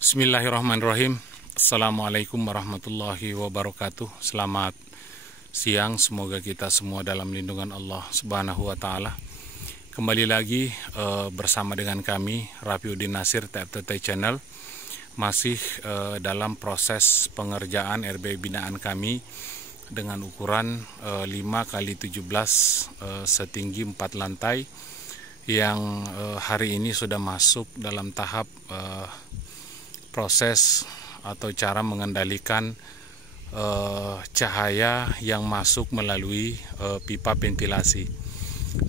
Bismillahirrahmanirrahim. Assalamualaikum warahmatullahi wabarakatuh. Selamat siang, semoga kita semua dalam lindungan Allah Subhanahu wa Ta'ala. Kembali lagi bersama dengan kami Rafiuddin Nasir TFTT Channel. Masih dalam proses pengerjaan RB binaan kami dengan ukuran 5x17 setinggi 4 lantai yang hari ini sudah masuk dalam tahap proses atau cara mengendalikan cahaya yang masuk melalui pipa ventilasi.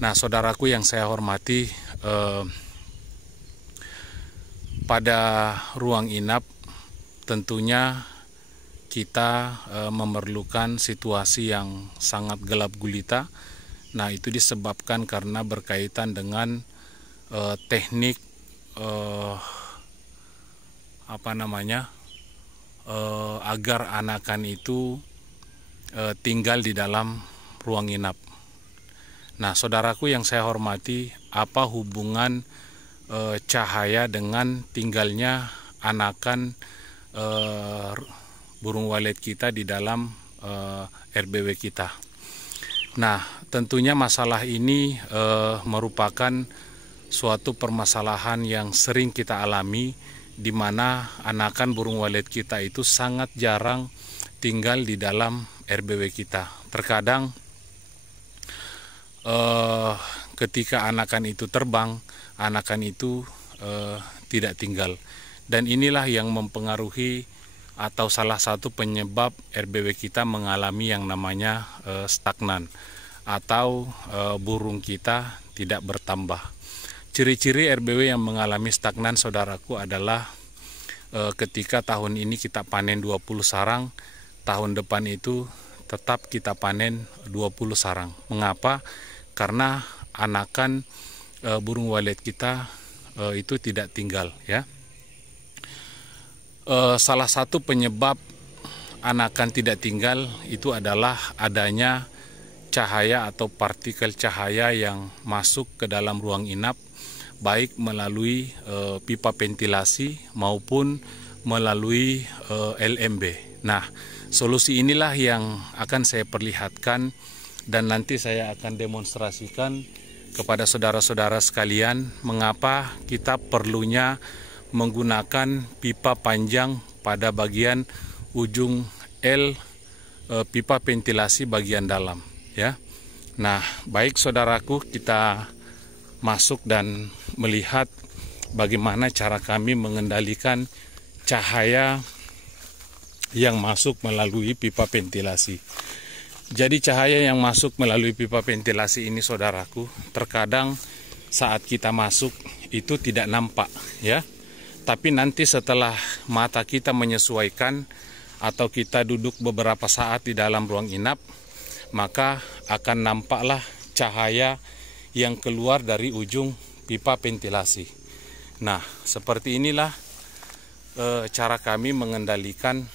Nah, saudaraku yang saya hormati, pada ruang inap tentunya kita memerlukan situasi yang sangat gelap gulita. Nah, itu disebabkan karena berkaitan dengan teknik agar anakan itu tinggal di dalam ruang inap. Nah, saudaraku yang saya hormati, apa hubungan cahaya dengan tinggalnya anakan burung walet kita di dalam RBW kita? Nah, tentunya masalah ini merupakan suatu permasalahan yang sering kita alami, di mana anakan burung walet kita itu sangat jarang tinggal di dalam RBW kita. Terkadang ketika anakan itu terbang, anakan itu tidak tinggal. Dan inilah yang mempengaruhi atau salah satu penyebab RBW kita mengalami yang namanya stagnan atau burung kita tidak bertambah. Ciri-ciri RBW yang mengalami stagnan, saudaraku, adalah ketika tahun ini kita panen 20 sarang, tahun depan itu tetap kita panen 20 sarang. Mengapa? Karena anakan burung walet kita itu tidak tinggal, ya. Salah satu penyebab anakan tidak tinggal itu adalah adanya cahaya atau partikel cahaya yang masuk ke dalam ruang inap, baik melalui pipa ventilasi maupun melalui LMB. Nah, solusi inilah yang akan saya perlihatkan dan nanti saya akan demonstrasikan kepada saudara-saudara sekalian mengapa kita perlunya menggunakan pipa panjang pada bagian ujung L pipa ventilasi bagian dalam, ya. Nah, baik saudaraku, kita masuk dan melihat bagaimana cara kami mengendalikan cahaya yang masuk melalui pipa ventilasi. Jadi cahaya yang masuk melalui pipa ventilasi ini, saudaraku, terkadang saat kita masuk itu tidak nampak, ya. Tapi nanti setelah mata kita menyesuaikan atau kita duduk beberapa saat di dalam ruang inap, maka akan nampaklah cahaya yang keluar dari ujung pipa ventilasi. Nah, seperti inilah cara kami mengendalikan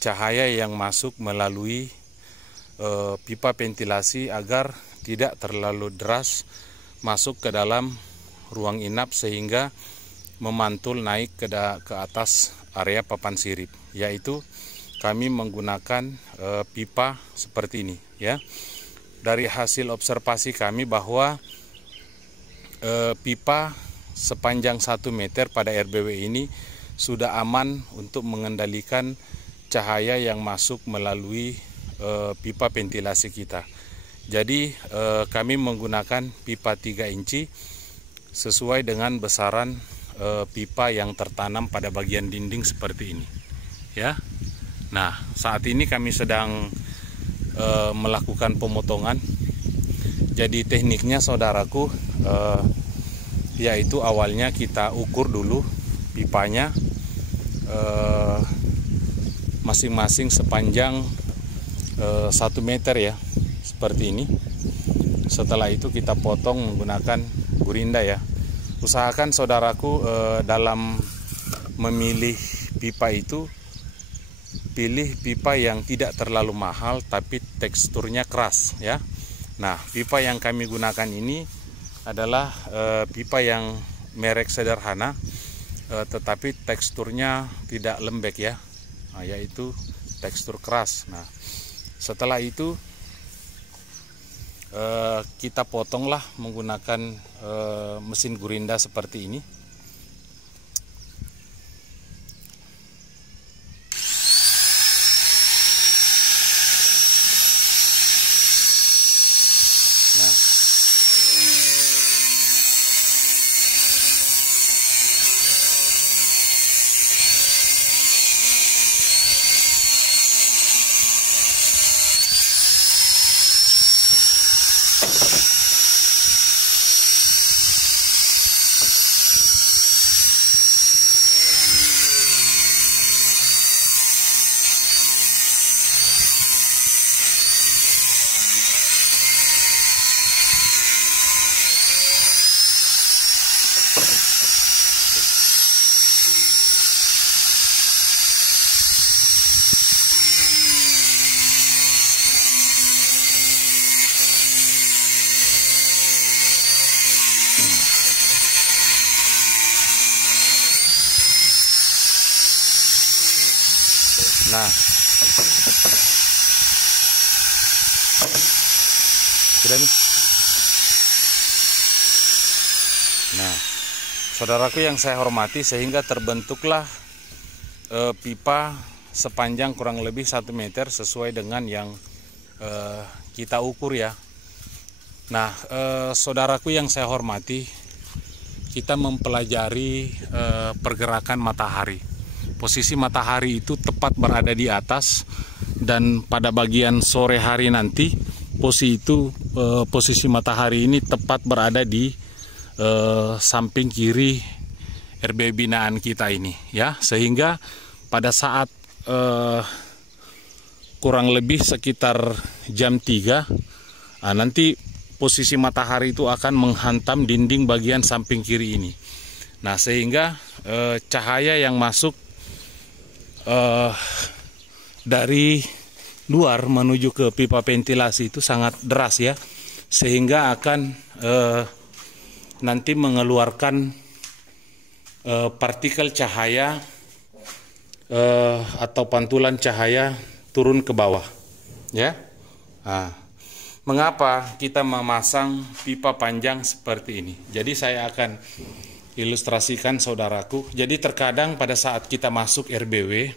cahaya yang masuk melalui pipa ventilasi agar tidak terlalu deras masuk ke dalam ruang inap sehingga memantul naik ke atas area papan sirip, yaitu kami menggunakan pipa seperti ini, ya. Dari hasil observasi kami bahwa pipa sepanjang 1 meter pada RBW ini sudah aman untuk mengendalikan cahaya yang masuk melalui pipa ventilasi kita. Jadi kami menggunakan pipa 3 inci sesuai dengan besaran pipa yang tertanam pada bagian dinding seperti ini, ya. Nah, saat ini kami sedang melakukan pemotongan. Jadi tekniknya, saudaraku, yaitu awalnya kita ukur dulu pipanya masing-masing sepanjang 1 meter, ya, seperti ini. Setelah itu kita potong menggunakan gurinda, ya. Usahakan saudaraku dalam memilih pipa itu pilih pipa yang tidak terlalu mahal tapi teksturnya keras, ya. Nah, pipa yang kami gunakan ini adalah pipa yang merek sederhana tetapi teksturnya tidak lembek ya, yaitu tekstur keras. Nah, setelah itu kita potonglah menggunakan mesin gurinda seperti ini. Nah, Nah, sudah nih. Nah, saudaraku yang saya hormati, sehingga terbentuklah pipa sepanjang kurang lebih 1 meter sesuai dengan yang kita ukur ya. Nah, saudaraku yang saya hormati, kita mempelajari pergerakan matahari. Posisi matahari itu tepat berada di atas, dan pada bagian sore hari nanti posisi matahari ini tepat berada di samping kiri RB binaan kita ini ya, sehingga pada saat kurang lebih sekitar jam 3 nanti posisi matahari itu akan menghantam dinding bagian samping kiri ini. Nah, sehingga cahaya yang masuk dari luar menuju ke pipa ventilasi itu sangat deras ya, sehingga akan nanti mengeluarkan partikel cahaya atau pantulan cahaya turun ke bawah ya. Nah, mengapa kita memasang pipa panjang seperti ini? Jadi saya akan ilustrasikan saudaraku. Jadi terkadang pada saat kita masuk RBW,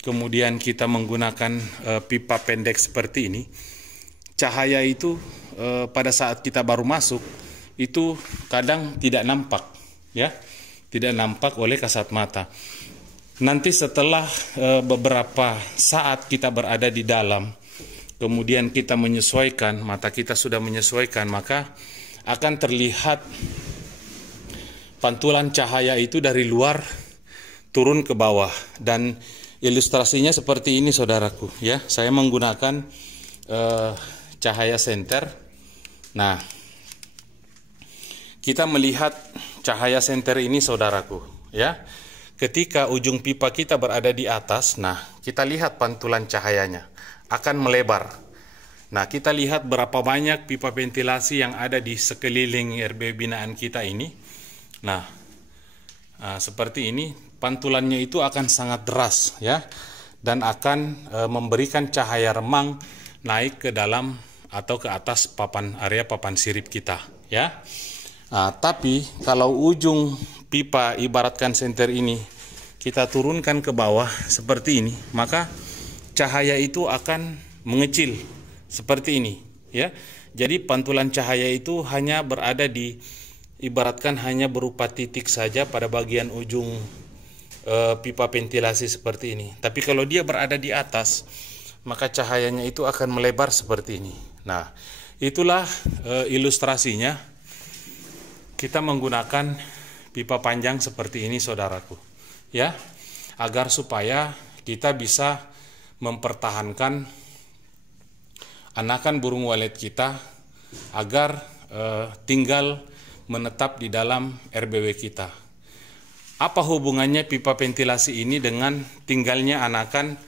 kemudian kita menggunakan pipa pendek seperti ini, cahaya itu pada saat kita baru masuk itu kadang tidak nampak ya, tidak nampak oleh kasat mata. Nanti setelah beberapa saat kita berada di dalam, kemudian kita menyesuaikan, mata kita sudah menyesuaikan, maka akan terlihat pantulan cahaya itu dari luar turun ke bawah. Dan ilustrasinya seperti ini saudaraku ya. Saya menggunakan cahaya senter. Nah, kita melihat cahaya senter ini saudaraku ya. Ketika ujung pipa kita berada di atas, nah kita lihat pantulan cahayanya akan melebar. Nah, kita lihat berapa banyak pipa ventilasi yang ada di sekeliling RB binaan kita ini. Nah, seperti ini pantulannya itu akan sangat deras ya, dan akan memberikan cahaya remang naik ke dalam atau ke atas area papan sirip kita ya. Nah, tapi kalau ujung pipa ibaratkan senter ini kita turunkan ke bawah seperti ini, maka cahaya itu akan mengecil seperti ini ya. Jadi pantulan cahaya itu hanya berada di, ibaratkan hanya berupa titik saja pada bagian ujung pipa ventilasi seperti ini. Tapi kalau dia berada di atas, maka cahayanya itu akan melebar seperti ini. Nah, itulah ilustrasinya. Kita menggunakan pipa panjang seperti ini saudaraku ya, agar supaya kita bisa mempertahankan anakan burung walet kita agar tinggal menetap di dalam RBW kita. Apa hubungannya pipa ventilasi ini dengan tinggalnya anakan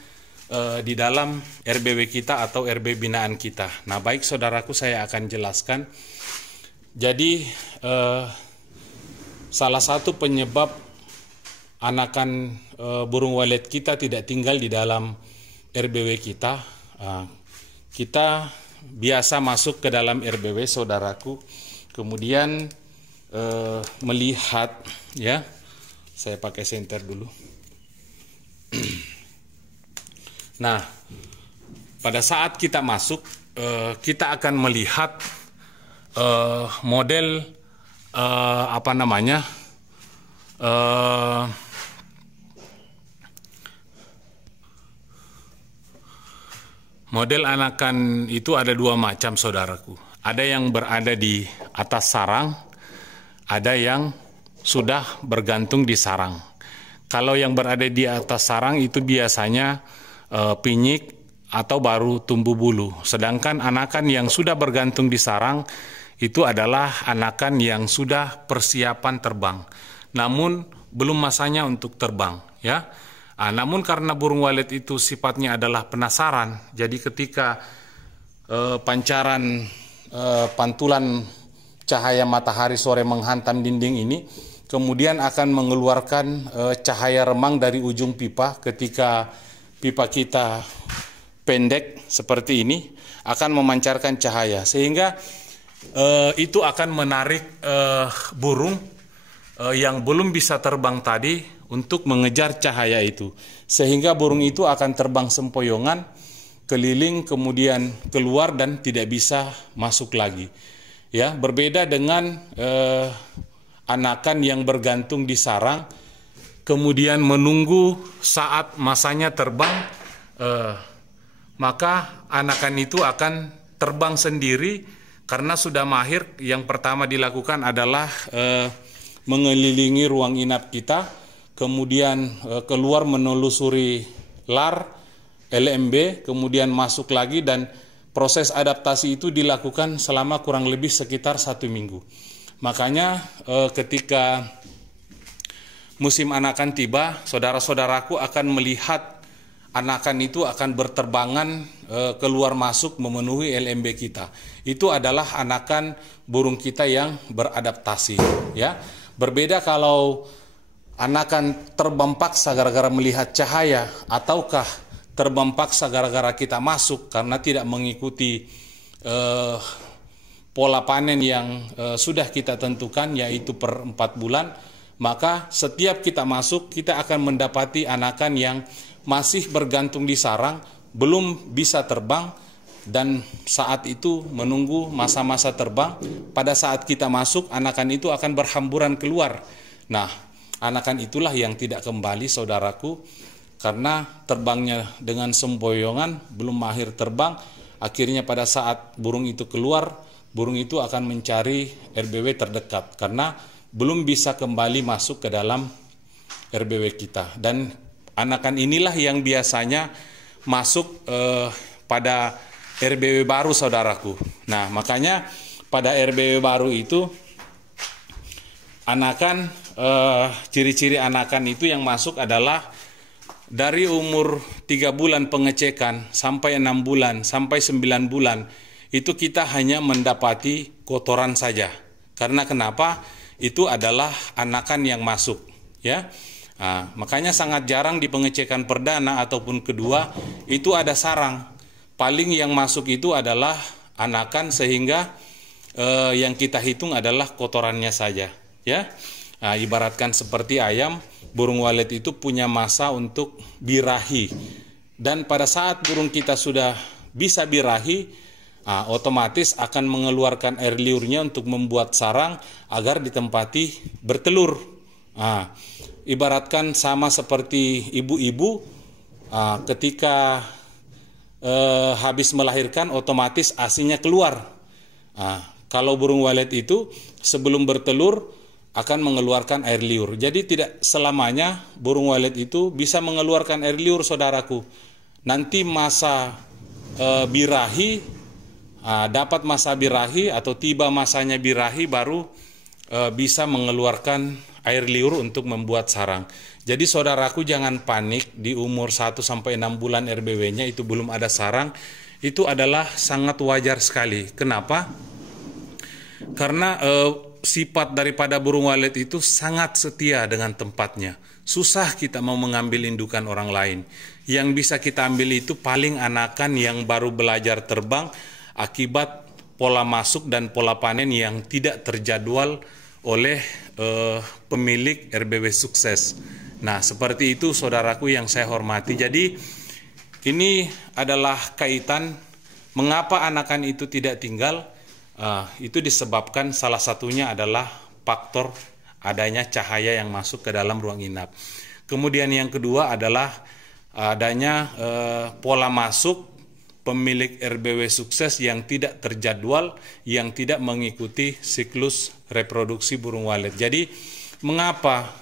di dalam RBW kita atau RB binaan kita? Nah, baik saudaraku, saya akan jelaskan. Jadi salah satu penyebab anakan burung walet kita tidak tinggal di dalam RBW kita. Kita biasa masuk ke dalam RBW, saudaraku, kemudian melihat, ya, saya pakai senter dulu. Nah, pada saat kita masuk, kita akan melihat model model anakan itu ada dua macam, saudaraku. Ada yang berada di atas sarang, ada yang sudah bergantung di sarang. Kalau yang berada di atas sarang itu biasanya pinyik atau baru tumbuh bulu. Sedangkan anakan yang sudah bergantung di sarang itu adalah anakan yang sudah persiapan terbang, namun belum masanya untuk terbang, ya. Namun karena burung walet itu sifatnya adalah penasaran, jadi ketika pantulan cahaya matahari sore menghantam dinding ini, kemudian akan mengeluarkan cahaya remang dari ujung pipa. Ketika pipa kita pendek seperti ini, akan memancarkan cahaya, sehingga itu akan menarik burung yang belum bisa terbang tadi untuk mengejar cahaya itu, sehingga burung itu akan terbang sempoyongan keliling, kemudian keluar dan tidak bisa masuk lagi. Ya, berbeda dengan anakan yang bergantung di sarang, kemudian menunggu saat masanya terbang, maka anakan itu akan terbang sendiri karena sudah mahir. Yang pertama dilakukan adalah mengelilingi ruang inap kita, kemudian keluar menelusuri lar, LMB, kemudian masuk lagi, dan proses adaptasi itu dilakukan selama kurang lebih sekitar 1 minggu. Makanya ketika musim anakan tiba, saudara-saudaraku akan melihat anakan itu akan berterbangan keluar masuk memenuhi LMB kita. Itu adalah anakan burung kita yang beradaptasi, ya. Berbeda kalau anakan terbang paksa gara-gara melihat cahaya, ataukah terbang paksa gara-gara kita masuk karena tidak mengikuti pola panen yang sudah kita tentukan, yaitu per 4 bulan. Maka setiap kita masuk, kita akan mendapati anakan yang masih bergantung di sarang, belum bisa terbang, dan saat itu menunggu masa-masa terbang. Pada saat kita masuk, anakan itu akan berhamburan keluar. Nah, anakan itulah yang tidak kembali, saudaraku, karena terbangnya dengan sempoyongan, belum mahir terbang. Akhirnya pada saat burung itu keluar, burung itu akan mencari RBW terdekat karena belum bisa kembali masuk ke dalam RBW kita. Dan anakan inilah yang biasanya masuk pada RBW baru, saudaraku. Nah, makanya pada RBW baru itu anakan, ciri-ciri anakan itu yang masuk adalah dari umur 3 bulan pengecekan sampai 6 bulan sampai 9 bulan itu kita hanya mendapati kotoran saja. Karena kenapa? Itu adalah anakan yang masuk, ya. Nah, makanya sangat jarang di pengecekan perdana ataupun kedua itu ada sarang. Paling yang masuk itu adalah anakan, sehingga yang kita hitung adalah kotorannya saja, ya. Nah, ibaratkan seperti ayam, burung walet itu punya masa untuk birahi, dan pada saat burung kita sudah bisa birahi, otomatis akan mengeluarkan air liurnya untuk membuat sarang agar ditempati bertelur. Ibaratkan sama seperti ibu-ibu ketika habis melahirkan, otomatis ASINY-nya keluar. Kalau burung walet itu sebelum bertelur akan mengeluarkan air liur. Jadi tidak selamanya burung walet itu bisa mengeluarkan air liur, saudaraku. Nanti masa birahi, dapat masa birahi atau tiba masanya birahi, baru bisa mengeluarkan air liur untuk membuat sarang. Jadi saudaraku jangan panik di umur 1-6 bulan RBW-nya itu belum ada sarang. Itu adalah sangat wajar sekali. Kenapa? Karena sifat daripada burung walet itu sangat setia dengan tempatnya. Susah kita mau mengambil indukan orang lain. Yang bisa kita ambil itu paling anakan yang baru belajar terbang akibat pola masuk dan pola panen yang tidak terjadwal oleh pemilik RBW sukses. Nah, seperti itu saudaraku yang saya hormati. Jadi ini adalah kaitan mengapa anakan itu tidak tinggal. Itu disebabkan salah satunya adalah faktor adanya cahaya yang masuk ke dalam ruang inap. Kemudian yang kedua adalah adanya pola masuk pemilik RBW sukses yang tidak terjadwal, yang tidak mengikuti siklus reproduksi burung walet. Jadi mengapa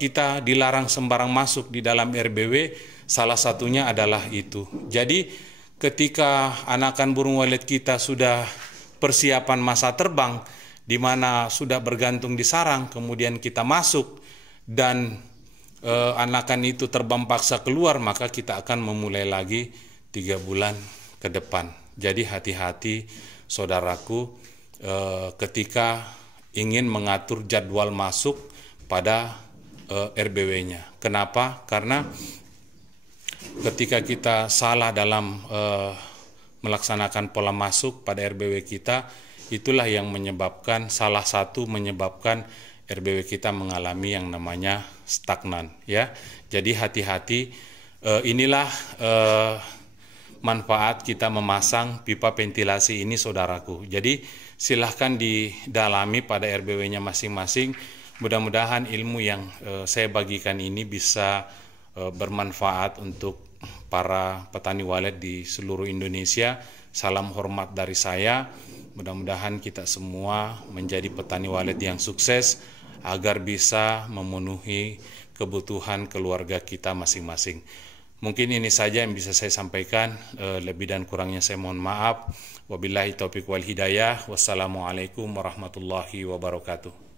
kita dilarang sembarang masuk di dalam RBW? Salah satunya adalah itu. Jadi ketika anakan burung walet kita sudah persiapan masa terbang, di mana sudah bergantung di sarang, kemudian kita masuk dan anakan itu terbang paksa keluar, maka kita akan memulai lagi 3 bulan ke depan. Jadi hati-hati saudaraku ketika ingin mengatur jadwal masuk pada RBW-nya. Kenapa? Karena ketika kita salah dalam melaksanakan pola masuk pada RBW kita, itulah yang menyebabkan, salah satu menyebabkan RBW kita mengalami yang namanya stagnan, ya. Jadi hati-hati, inilah manfaat kita memasang pipa ventilasi ini saudaraku. Jadi silahkan didalami pada RBW-nya masing-masing. Mudah-mudahan ilmu yang saya bagikan ini bisa bermanfaat untuk para petani walet di seluruh Indonesia. Salam hormat dari saya. Mudah-mudahan kita semua menjadi petani walet yang sukses agar bisa memenuhi kebutuhan keluarga kita masing-masing. Mungkin ini saja yang bisa saya sampaikan. Lebih dan kurangnya saya mohon maaf. Wabillahi taufiq wal hidayah. Wassalamualaikum warahmatullahi wabarakatuh.